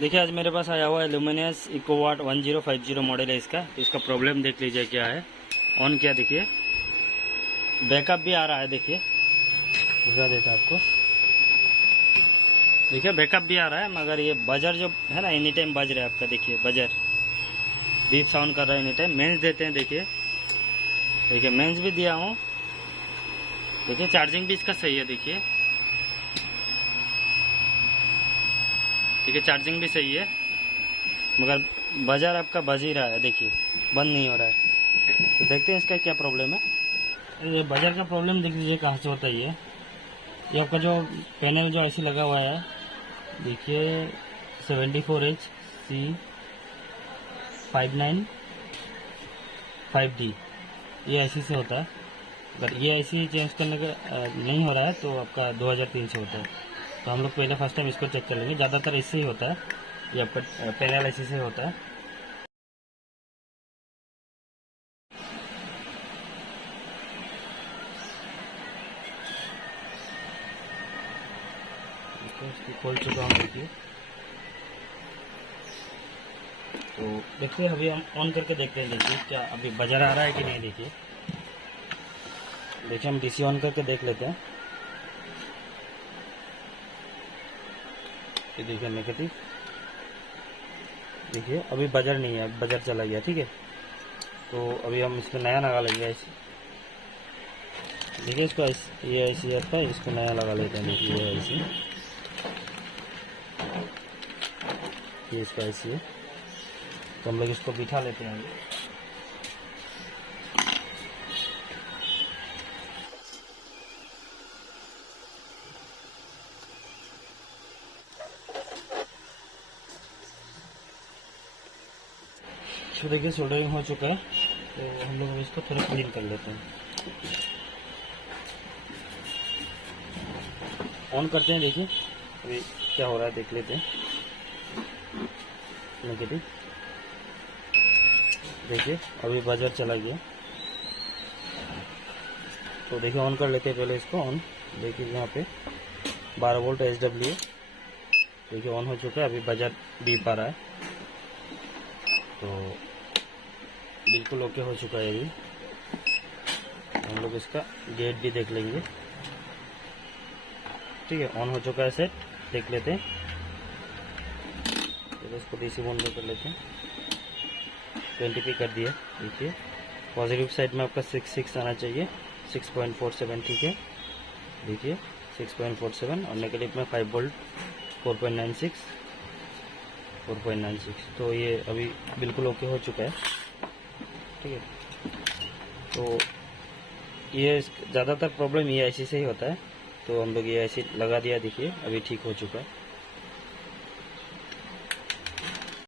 देखिए आज मेरे पास आया हुआ है लुमिनस इकोवाट 1050 मॉडल है इसका। इसका प्रॉब्लम देख लीजिए क्या है। ऑन किया, देखिए बैकअप भी आ रहा है। देखिए दिखा देता आपको, देखिए बैकअप भी आ रहा है, मगर ये बजर जो है ना एनी टाइम बज रहा है आपका। देखिए बजर बीप साउंड कर रहा है एनी टाइम। मेंस देते हैं, देखिए देखिए मेंस भी दिया हूँ। देखिए चार्जिंग भी इसका सही है। देखिए देखिए चार्जिंग भी सही है, मगर बाजार आपका बज ही रहा है। देखिए बंद नहीं हो रहा है। तो देखते हैं इसका क्या प्रॉब्लम है। ये बाजार का प्रॉब्लम देख लीजिए कहाँ से होता है। ये आपका जो पैनल जो ऐसी लगा हुआ है, देखिए 74HC 595D, ये ऐसी से होता है। अगर ये ऐसी चेंज करने का नहीं हो रहा है तो आपका 2003 से होता है। तो हम लोग पहले फर्स्ट टाइम इसको चेक कर लेंगे। ज़्यादातर इससे ही होता है, ये आपका पैनल ऐसे से होता है। इसको खोल चुका हूँ। देखिए तो देखते हैं, अभी हम ऑन करके देखते हैं। देखिए क्या अभी बजर आ रहा है कि नहीं। देखिए हम डीसी ऑन करके देख लेते हैं। ये देखिए नेगेटिव, देखिए अभी बजर नहीं है, बजर चला गया। ठीक है, तो अभी हम इसको नया लगा लेंगे ऐसे। देखिए इसको ये ऐसे आता है, इसको नया लगा लेते हैं। देखिए ये ऐसे, ये इसका ऐसे है। तो हम लोग इसको बिठा लेते हैं। तो देखिए सोल्डरिंग हो चुका है, तो हम लोग इसको थोड़ा क्लीन कर लेते हैं। ऑन करते हैं। देखिए अभी क्या हो रहा है देख लेते हैं। नेगेटिव, देखिए अभी बजर चला गया। तो देखिए ऑन कर लेते हैं पहले इसको। ऑन देखिए यहाँ पे 12 वोल्ट SW, देखिए ऑन हो चुका है। अभी बजर बीप आ रहा है, तो बिल्कुल ओके हो चुका है। अभी हम लोग इसका गेट भी देख लेंगे। ठीक है, ऑन हो चुका है सेट, देख लेते हैं। तो इसको DC मोड में कर लेते हैं। 20p कर दिया। देखिए पॉजिटिव साइड में आपका 66 आना चाहिए, 6.47। ठीक है, देखिए 6.47, और नेगेटिव में 5 वोल्ट 4.96। तो ये अभी बिल्कुल ओके हो चुका है। ठीक है, तो ये ज़्यादातर प्रॉब्लम ये ऐसी से ही होता है। तो हम लोग ये ऐसे लगा दिया। देखिए अभी ठीक हो चुका है।